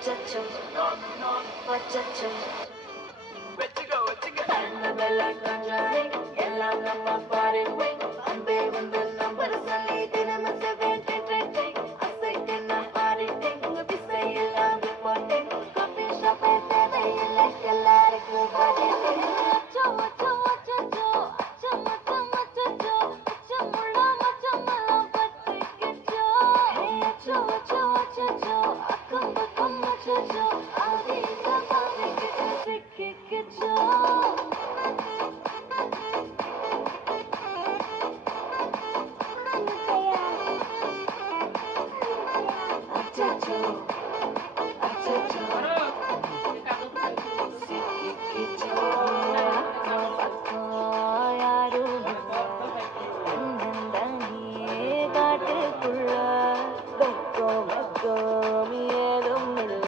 அச்சச்சோ அச்சச்சோ Annabella Conjuring எல்லாம் நம்ம பாரிங் அன்பே வந்து நம்பர் சொல்லி தினமும் 7 அசைக்கின பாரிட்டிங் விசை எல்லாம் ரிப்போர்ட்டிங் காஃபி ஷாப்பே தேவையில்லை எல்லாருக்கும் பாரிட்டிங் அச்சோ அச்சோ அச்சச்சோ அச்சமட்டம் அச்சச்சோ அச்சமுள்ள மச்சமெல்லாம் பத்திக்கிச்சோ அச்சோ அச்சோ அச்சச்சோ அக்கம் பக்கம் அச்சச்சோ